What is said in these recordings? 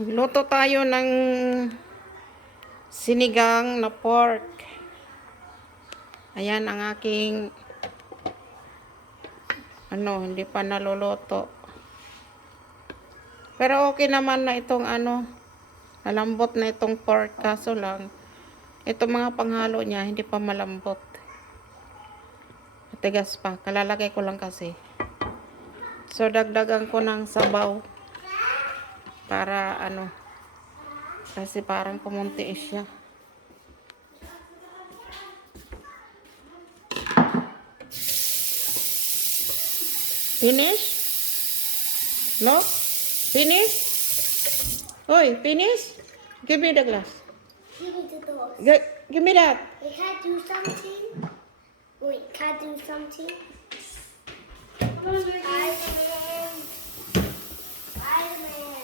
Luto tayo ng sinigang na pork. Ayan ang aking ano, hindi pa naluluto. Pero okay naman na itong ano, malambot na itong pork. Kaso lang, itong mga panghalo niya, hindi pa malambot. Matigas pa. Kalalagay ko lang kasi. So, dagdagan ko ng sabaw. Para ano, kasi parang kumunti siya. Finish? No? Finish? Oi, finish? Give me the glass. Give me the doors. G- give me that. Wait, can do something? Wait, can I do something? Spider-Man. Spider-Man.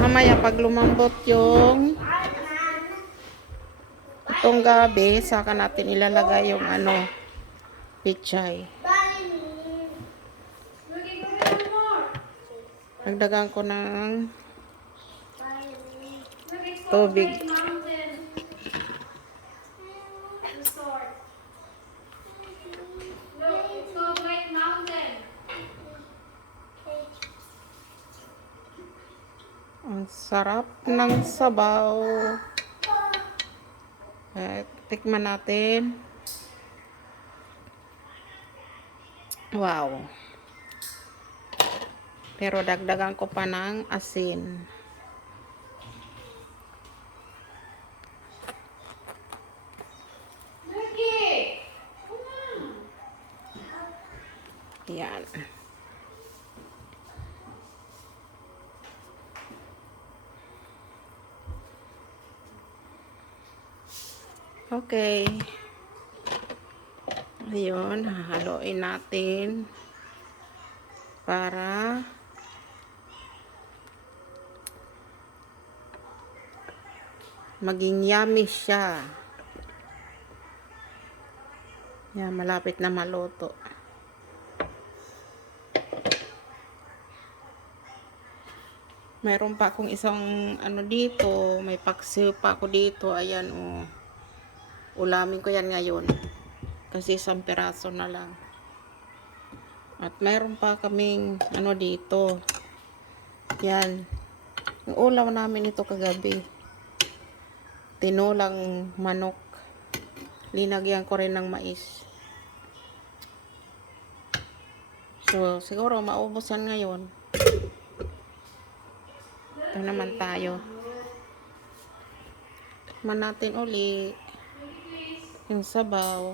Mamaya pag lumambot yung itong gabi, saka natin ilalagay yung ano, pichay. Nagdagan ko ng tubig. Sarap ng sabaw. Tikman natin. Wow. Pero dagdagan ko pa ng asin. Yan. Okay. Ayun, hahaluin natin para maging yummy siya. Yan, malapit na maluto. Mayroon pa akong isang ano dito, may paksiw pa ako dito. Ayan, oh. Ulamin ko yan ngayon. Kasi isang piraso na lang. At mayroon pa kaming ano dito. Yan. Yung ulam namin ito kagabi. Tinulang manok. Linagyan ko rin ng mais. So, siguro maubusan ngayon. Ito naman tayo. Tikman natin uli yung sabaw.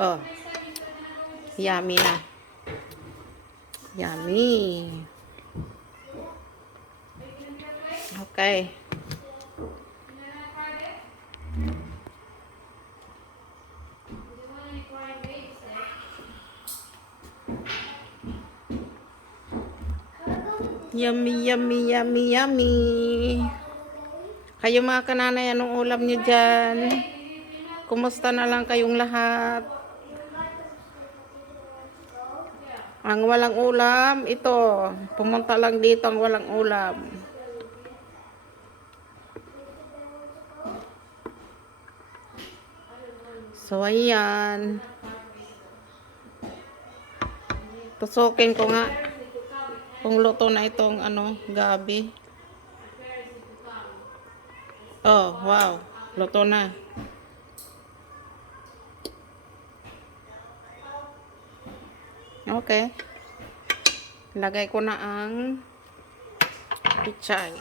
Oh. Yummy na. Yummy. Okay. Yummy, yummy, yummy, yummy. Kayo mga kananay, anong ulam nyo dyan? Kumusta na lang kayong lahat? Ang walang ulam, ito. Pumunta lang dito ang walang ulam. So, ayan. Tusukin ko nga kung luto na itong ano, gabi. Oh, wow. Luto na. Okay. Lagay ko na ang pichay.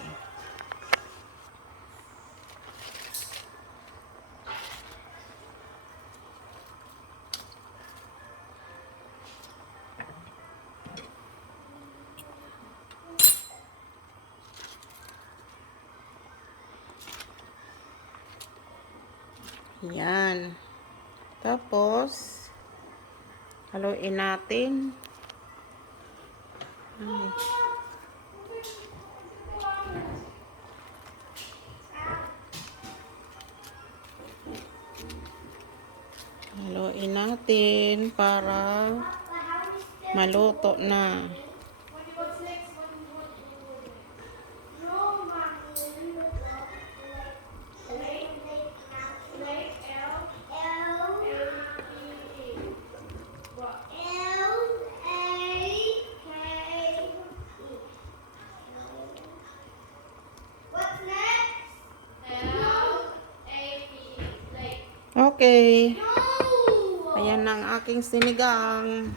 Yan. Tapos, haluin natin. Haluin natin para maluto na. Okay. Ayan ang aking sinigang.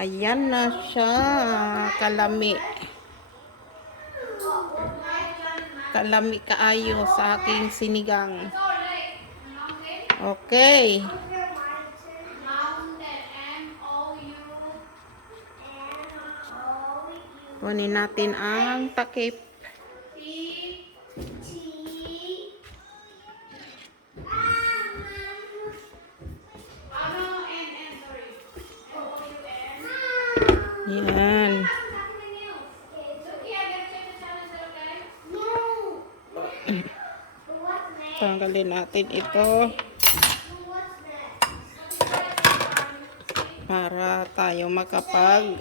Ayan na siya. Kalami. Kalami kaayo sa aking sinigang. Okay. Kunin natin ang takip. Yan. Tanggalin natin ito para tayo makapag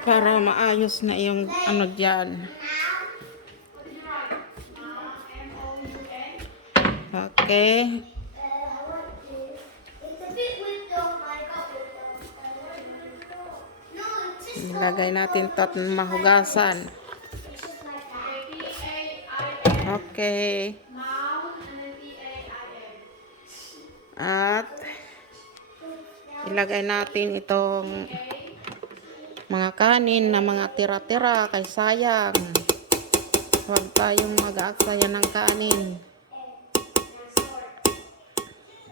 para maayos na yung ano dyan. Okay. Ilagay natin ito at mahugasan. Okay. At ilagay natin itong mga kanin na mga tira-tira kay sayang. Huwag tayong mag-aaksaya ng kanin.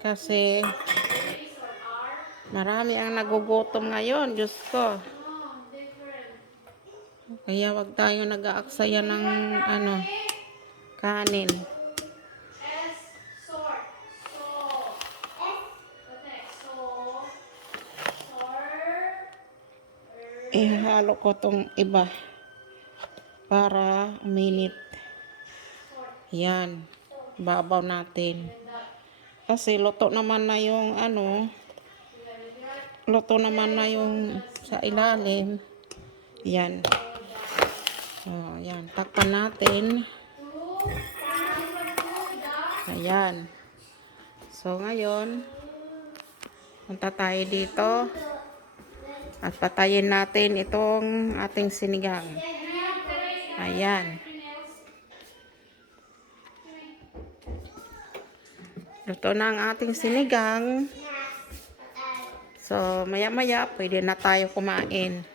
Kasi marami ang nagugutom ngayon, Diyos ko. Kaya wag tayo nag-aaksaya ng ano, kanin. Ihalo ko tong iba para uminit. Yan. Babaw natin. Kasi luto naman na yung ano, luto naman na yung sa ilalim. Yan. Oh, yan. Takpan natin. Ayan. So, ngayon, punta tayo dito. At patayin natin itong ating sinigang. Ayan. Luto na ang ating sinigang. So, maya-maya, pwede na tayo kumain.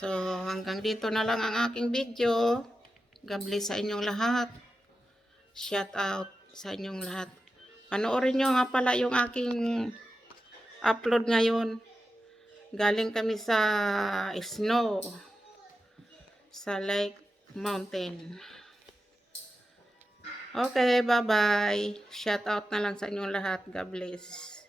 So, hanggang dito na lang ang aking video. God bless sa inyong lahat. Shout out sa inyong lahat. Panoorin nyo nga pala yung aking upload ngayon. Galing kami sa snow. Sa Lake Mountain. Okay, bye-bye. Shout out na lang sa inyong lahat. God bless.